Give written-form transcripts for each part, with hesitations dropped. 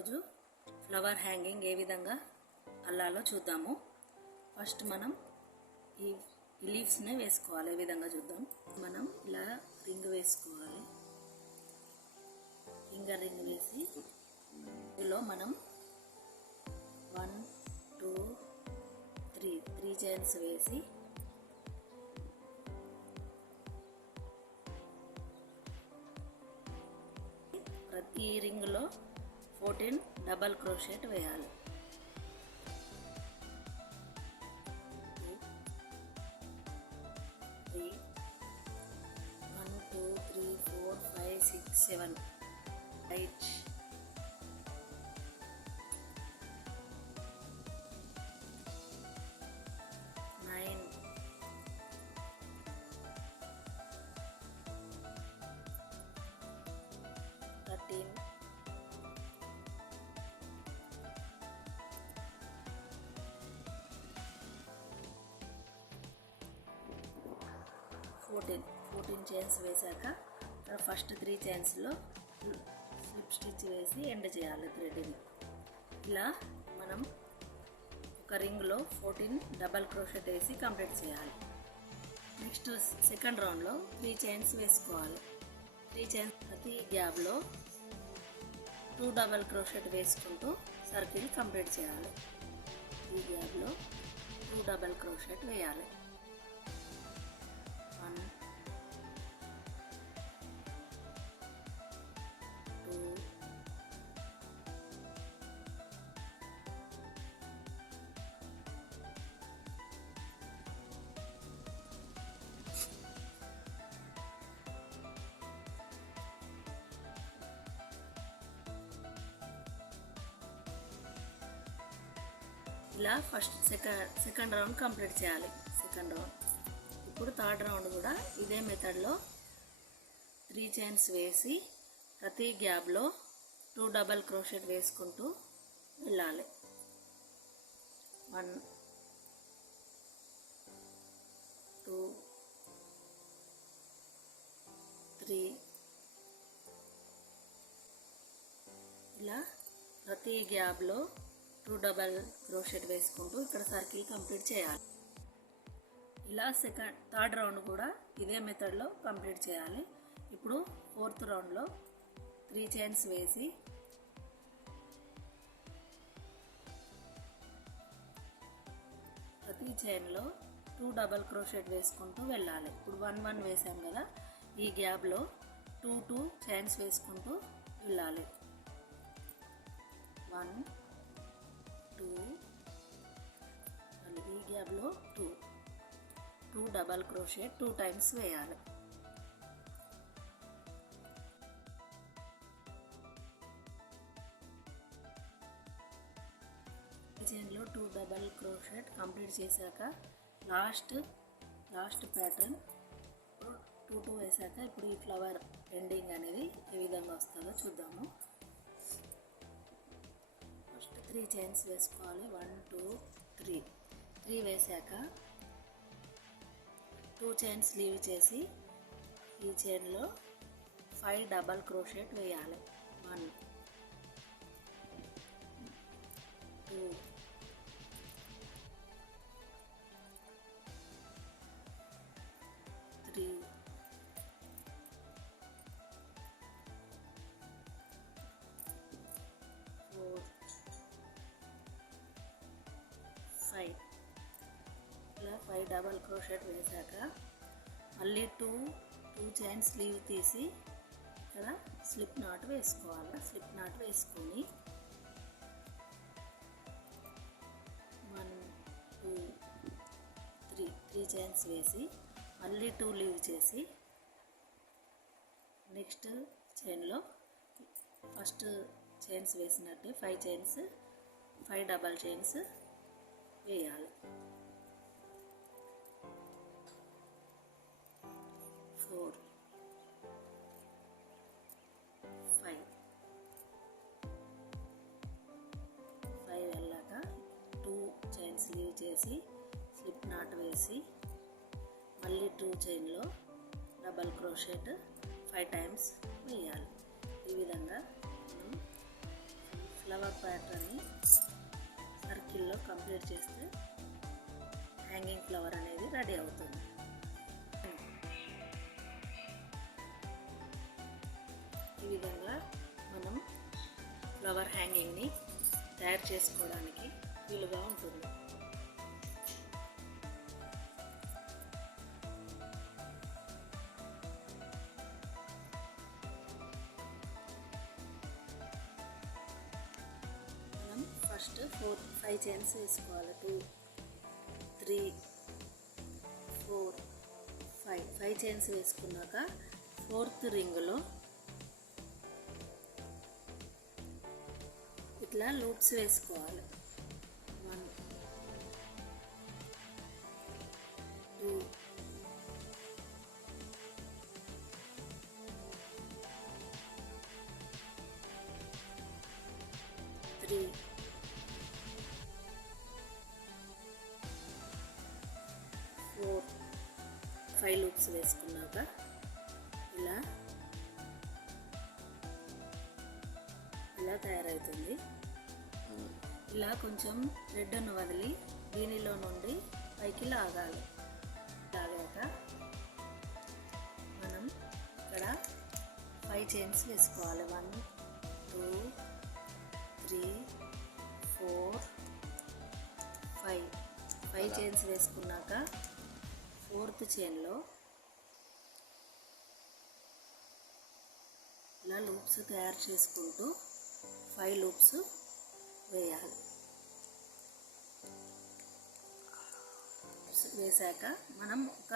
ఈరోజు flower hanging ఏ విధంగా అల్లాలో చూద్దాము. ఫస్ట్ మనం ఈ లీవ్స్ని వేసుకోవాలి. ఏ విధంగా చూద్దాం. మనం ఇలా రింగ్ వేసుకోవాలి. ఫింగర్ రింగ్ వేసి ఇందులో మనం 1 2 3 చైన్స్ వేసి ప్రతి రింగ్లో 14 డబల్ క్రోషెట్ వేయాలి. 1 2 3 4 5 6 7 8 9 13 14 చైన్స్ వేసాక ఇక్కడ ఫస్ట్ 3 చైన్స్లో స్లిప్ స్టిచ్ వేసి ఎండ్ చేయాలి థ్రెడ్ని. ఇలా మనం ఒక రింగ్లో 14 డబల్ క్రోషెట్ వేసి కంప్లీట్ చేయాలి. నెక్స్ట్ సెకండ్ రౌండ్లో 3 చైన్స్ వేసుకోవాలి. 3 చైన్స్ ప్రతి గ్యాప్లో 2 డబల్ క్రోషెట్ వేసుకుంటూ సర్కిల్ కంప్లీట్ చేయాలి. ఈ గ్యాప్లో 2 డబల్ క్రోషెట్ వేయాలి. 1 2 ఇలా ఫస్ట్ సెకండ్ రౌండ్ కంప్లీట్ చేయాలి. సెకండ్ రౌండ్ ఇప్పుడు థర్డ్ రౌండ్ కూడా ఇదే మెథడ్లో 3 చైన్స్ వేసి ప్రతి గ్యాప్లో 2 డబల్ క్రోషెట్ వేసుకుంటూ వెళ్ళాలి. 1 2 3 ఇలా ప్రతి గ్యాప్లో 2 డబల్ క్రోషెట్ వేసుకుంటూ ఇక్కడ సర్కిల్ కంప్లీట్ చేయాలి. ఇలా థర్డ్ రౌండ్ కూడా ఇదే మెథడ్లో కంప్లీట్ చేయాలి. ఇప్పుడు ఫోర్త్ రౌండ్లో 3 చైన్స్ వేసి ప్రతి చైన్లో 2 డబల్ క్రోషెట్ వేసుకుంటూ వెళ్ళాలి. ఇప్పుడు 1 1 వేసాం కదా, ఈ గ్యాప్లో 2 చైన్స్ వేసుకుంటూ వెళ్ళాలి. 1 2 మళ్ళీ ఈ గ్యాప్లో 2 డబల్ క్రోషెట్ 2 టైమ్స్ వేయాలి. ఈ చైన్లో 2 డబల్ క్రోషెట్ కంప్లీట్ చేశాక లాస్ట్ ప్యాటర్న్ 2 వేసాక ఇప్పుడు ఈ ఫ్లవర్ ఎండింగ్ అనేది ఏ విధంగా వస్తుందో చూద్దాము. ఫస్ట్ 3 చైన్స్ వేసుకోవాలి. 1 2 3 వేసాక 2 చైన్స్ లీవ్ చేసి ఈ చైన్లో 5 డబల్ క్రోషెట్ వేయాలి. 1 2 3 4 5 ఇలా 5 డబల్ క్రోషెట్ వేసాక మళ్ళీ 2 చైన్స్ లీవ్ తీసి ఇక్కడ స్లిప్ నాట్ వేసుకోవాలి. స్లిప్ నాట్ వేసుకొని 1 2 3 చైన్స్ వేసి మళ్ళీ 2 లీవ్ చేసి నెక్స్ట్ చైన్లో ఫస్ట్ చైన్స్ వేసినట్టే 5 డబల్ చైన్స్ వేయాలి. 4 5 వెళ్ళాక 2 చైన్స్ లీవ్ చేసి స్లిప్ నాట్ వేసి మళ్ళీ 2 చైన్లో డబల్ క్రోషెట్ 5 టైమ్స్ వేయాలి. ఈ విధంగా మనం ప్యాటర్న్ని సర్కిల్లో కంప్లీట్ చేస్తే హ్యాంగింగ్ ఫ్లవర్ అనేది రెడీ అవుతుంది. ఈ విధంగా మనం ఫ్లవర్ హ్యాంగింగ్ని తయారు చేసుకోవడానికి వీలుగా ఉంటుంది. మనం ఫస్ట్ 5 చైన్స్ వేసుకోవాలి. 2 3 4 5 చైన్స్ వేసుకున్నాక 4th రింగ్లో ఇట్లా లూప్స్ వేసుకోవాలి. 1 2 3 4 5 లూప్స్ వేసుకున్నాక ఇలా తయారవుతుంది. ఇలా కొంచెం థ్రెడ్ను వదిలి దీనిలో నుండి పైకి లాగాలి. లాగాక మనం ఇక్కడ 5 చైన్స్ వేసుకోవాలి. 1 2 3 4 5 చైన్స్ వేసుకున్నాక 4th చైన్లో ఇలా లూప్స్ తయారు చేసుకుంటూ 5 లూప్స్ వేయాలి. వేసాక మనం ఒక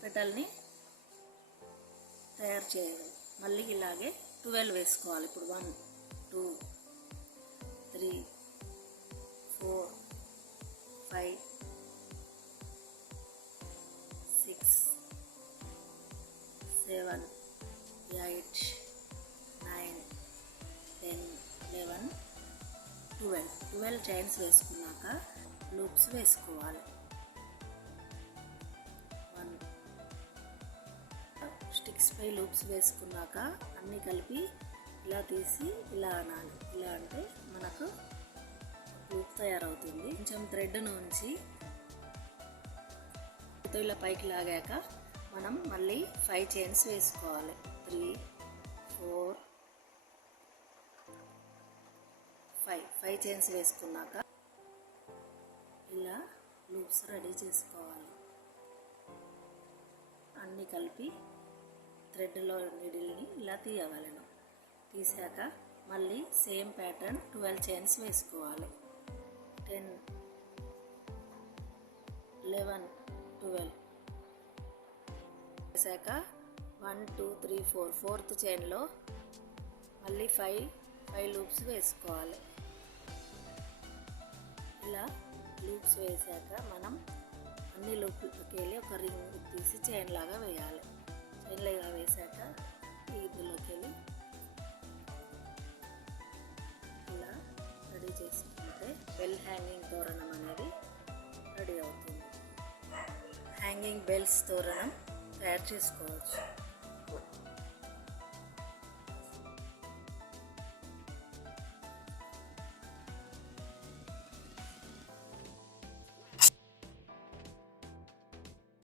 పెటల్ని తయారు చేయాలి. మళ్ళీ ఇలాగే 12 వేసుకోవాలి. ఇప్పుడు 1 2 3 4 5 6 7 8 9 10 11 12 చైన్స్ వేసుకున్నాక లూప్స్ వేసుకోవాలి. 1 స్టిక్స్ పై లూప్స్ వేసుకున్నాక అన్నీ కలిపి ఇలా తీసి ఇలా అనాలి. ఇలా అంటే మనకు లూప్ తయారవుతుంది. కొంచెం థ్రెడ్ను ఉంచి ఇలా పైకి లాగాక మనం మళ్ళీ 5 చైన్స్ వేసుకోవాలి. 3 4 5 చైన్స్ వేసుకున్నాక ఇలా లూప్స్ రెడీ చేసుకోవాలి. అన్నీ కలిపి థ్రెడ్లో నీడిల్ని ఇలా తీయవలను. తీసాక మళ్ళీ సేమ్ ప్యాటర్న్ 12 చైన్స్ వేసుకోవాలి. 10 11 12 వేసాక 1 2 3 4 4th చైన్లో మళ్ళీ 5 లూప్స్ వేసుకోవాలి. ఇలా లూప్స్ వేసాక మనం అన్ని లూప్లకి వెళ్ళి ఒక రింగ్ తీసి చైన్ లాగా వేయాలి. చైన్ లాగా వేసాక ఇందులోకి వెళ్ళి ఇలా రెడీ చేసుకుంటే బెల్ హ్యాంగింగ్ తోరణం అనేది రెడీ అవుతుంది. హ్యాంగింగ్ బెల్స్ తోరణం తయారు చేసుకోవచ్చు.